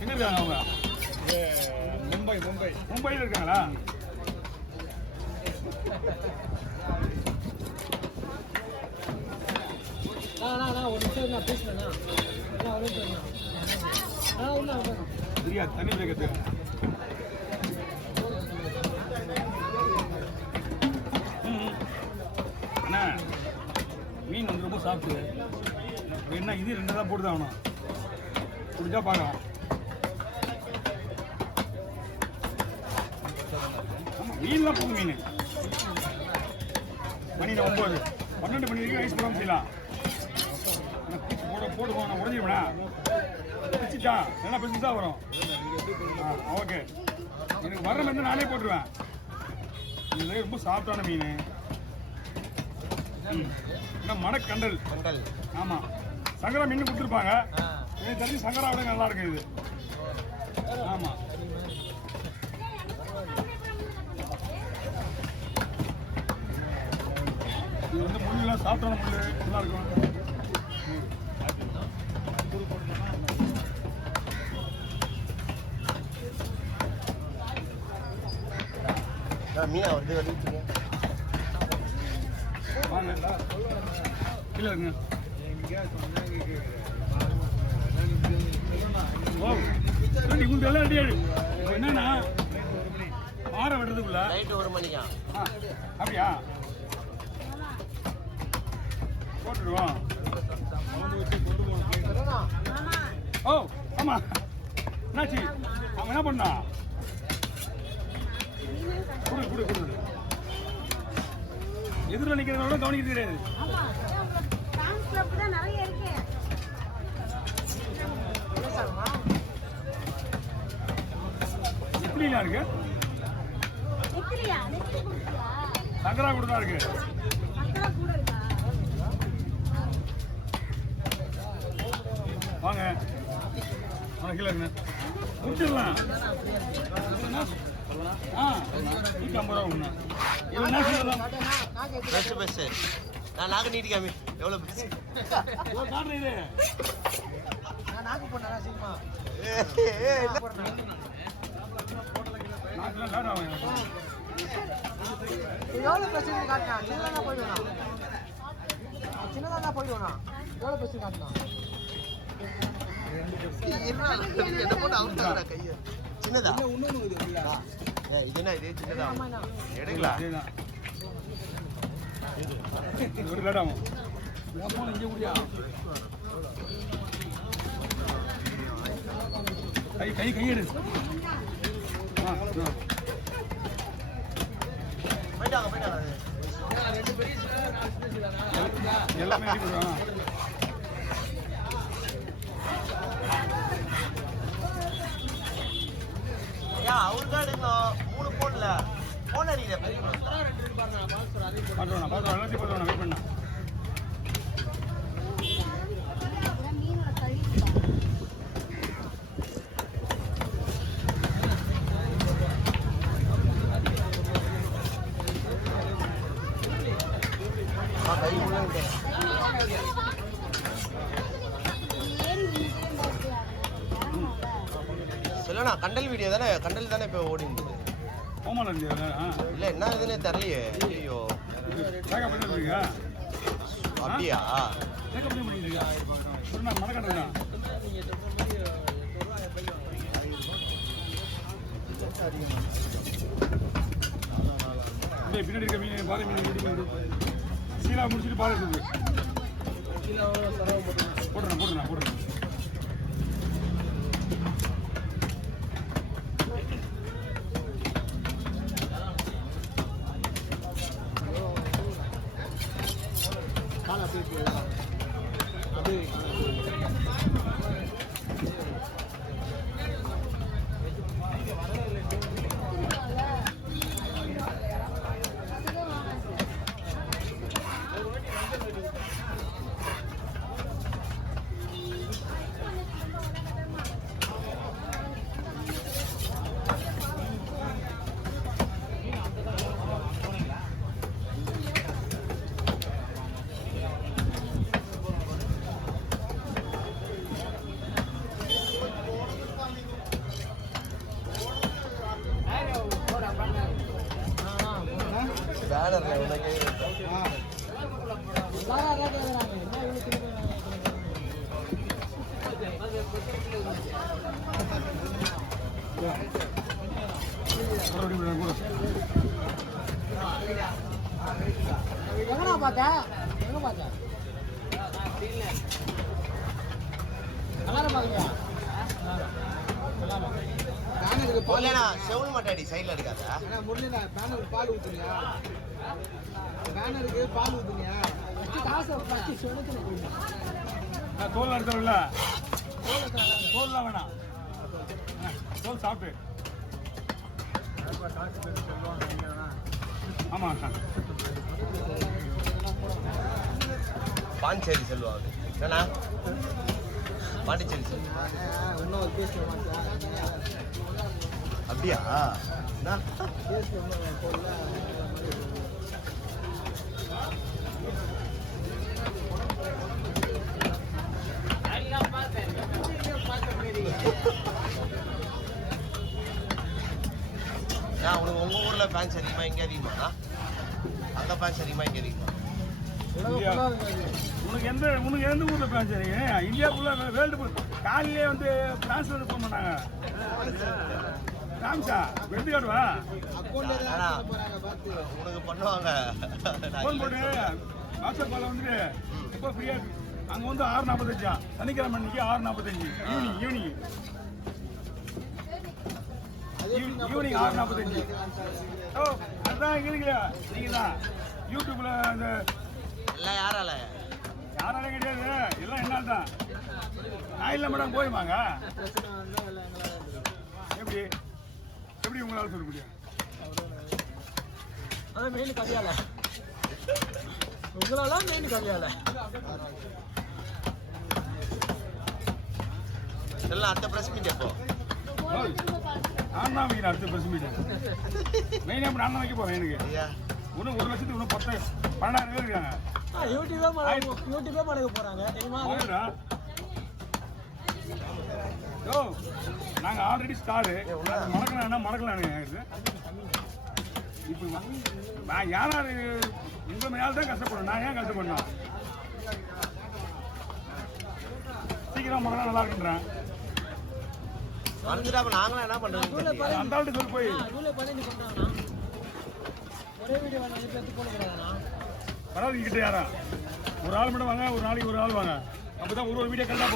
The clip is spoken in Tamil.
எங்க இருக்காங்க அவங்க? மும்பையில் இருக்காங்களா? தண்ணி பிரேக்கத்து அண்ணா மீன் வந்து ரொம்ப சாப்பிட்டு என்ன இது 2 தான் போட்டு தான் ஆகணும். குடிச்சா பார்க்கலாம். ஆமாம் மீன்லாம் போகும். மீன் மணி 9 12 மணி வரைக்கும் ஐஸ் போடாமல் செய்யலாம். போடுவோம் நான் உடஞ்சிடுவேண்ணா. பிச்சுட்டா நல்லா பிச்சு தான் வரும். ஓகே எனக்கு வர்ற மாதிரி நானே போட்டுருவேன். இது ரொம்ப சாஃப்டான மீன். மணக்கண்டல். ஆமாம் சங்கரா மீன் கொடுத்துருப்பாங்க. எனக்கு தெரிஞ்சு சங்கரா விட நல்லா இருக்கு இது. ஆமாம் இது வந்து முள்ளெல்லாம் சாஃப்டான முள் நல்லா இருக்கும். மீனா வந்து கீழே இருக்குங்க. உங்களுக்கு எல்லாம் ரெடி ஆயிடு. என்னன்னா ஆற விடுறதுக்குள்ள நைட்டு 1 மணிக்கா? அப்படியா போட்டுருவோம். ஓ ஆமா என்னாச்சு? அவன் என்ன பண்ணா? குடு எதிரில் நிற்கிறதோட கவனிக்கிறது கிடையாது. எப்படிலாம் இருக்கு? சங்கரா கூட தான் இருக்கு. வாங்க கீழே இருக்குண்ணே முடிச்சிடலாம். 150 ரூபா ஒன்று. பெஸ்ட் நான் நாக்கு நீட்டி காமி. எவ்வளோ பெஸ்ட் இது? நாக்கு போட்டா சீக்கிரமா எவ்வளோ பிரச்சனை காட்டினா? சின்னதாக போயிடுவேண்ணா. சின்னதாக தான் போயிடுவேண்ணா. எவ்வளோ பிரச்சனை காட்டினா? சின்னதா இது என்ன? இது சின்னதா எடுக்கலாம். ஒரு லேட்டாகும். இங்கே முடியா கையெடு. எல்லாமே ரெடி பண்ணுவாங்க. அவருக்கா எடுக்கணும். 3 போன்ல போன் அடிக்கிற வெயிட் பண்ணா சொல்லணா. கண்டல் வீடியோ தானே? கண்டல் தானே இப்போ ஓடி இருந்தது. இல்லை என்ன இதுன்னு தெரியலையே. ஐயோ அப்படியா? பின்னாடி இருக்க மீன் பாறை மீன் சீலா முடிச்சுட்டு பாறை இருக்கு. போடுறேன் நான் கேட்குறேன். எல்லாரும் அதான் கேட்குறாங்க. என்ன இவ்வளோ திரும்ப எங்கண்ணா பார்த்த? எங்க பார்த்த? எல்லாரும் பார்க்கலையா? பேனருக்கு இல்லைண்ணா செவுள் மாட்டாடி சைடில் இருக்காதா? முரளிண்ணா பேனருக்கு பால் ஊற்றுனியா? பேனருக்கு பால் ஊற்றுனியா? காசை ஃபஸ்ட்டு சொன்னதுல போயிடணும். தோல் எடுத்துறல தோல்லாம் வேணாம். தோல் சாப்பிட்டு ஆமா பாண்டிச்சேரி செல்வா அது என்னண்ணா? பாண்டிச்சேரி செல்வா இன்னும் ஒரு பேச மாட்டேன். அப்படியா? என்ன பேச போடல. நான் உனக்கு உங்கள் ஊரில் ஃபேன்ஸ் அதிகமாக இங்கே அதிகமாண்ணா? அங்கே ஃபேன்ஸ் அதிகமாக இங்கே அதிகமா? உனக்கு எந்த ஊர்ல பிரான்ஸ் இருக்கு? இந்தியாவுக்குள்ள வேர்ல்டு காலையிலே வந்து பிரான்ஸ்ல இருந்து போன் பண்ணாங்க. ராம்சா எடுத்து காட்டுவா அண்ணா, உனக்கு பண்ணுவாங்க. போன் போட்டு வாட்ஸ்அப் கால வந்துட்டு எப்போ ஃப்ரீயா அங்க வந்து 6:45 சனிக்கிழமை அன்னைக்கு 6:45 ஈவினிங் 6:45. ஓ அதுதான் இருக்கீங்களா நீங்க தான் யூடியூப்ல அந்த எல்லாம் யாரால? யாராலும் கிடையாது, எல்லாம் என்ன தான். நான் இல்லை மேடம் போயிருமாங்க. எப்படி எப்படி உங்களால் சொல்ல முடியும்? அதான் மெயின் கல்யாண உங்களால மெயின் கல்யாண எல்லாம் அடுத்த ப்ரெஸ் மீட் எப்போ? நான் தான் வைக்கிறேன் அடுத்த பிரஸ் மீட்டு. மெயினாக நான் தான் வைக்க போகிறேன். எனக்கு ஐயா இன்னும் 1 லட்சத்துக்கு இன்னும் 12,000 பேர் இருக்காங்க. யூடியூபே மடக்க போறாங்க தெரியுமா? யோ நாங்கள் ஆல்ரெடி ஸ்டாரு மடக்கலாம் மடக்கலாங்க. இப்போ நான் யார் உங்கள் மேலே தான் கஷ்டப்படணும். நான் ஏன் கஷ்டப்படணும்? சீக்கிரம் மடலாம் நல்லா இருக்குன்றேன். வந்துட்டு அப்போ நாங்களும் என்ன பண்ணுறது? அந்த ஆள்கிட்ட சொல்லி போய் ஒரே வீடியோ போடுறாங்கண்ணா. பரவாயில்ல கிட்ட யாரா ஒரு ஆள் மட்டும் வாங்க, ஒரு நாளைக்கு ஒரு ஆள் வாங்க. அப்போ தான் ஒரு வீடியோ கண்டா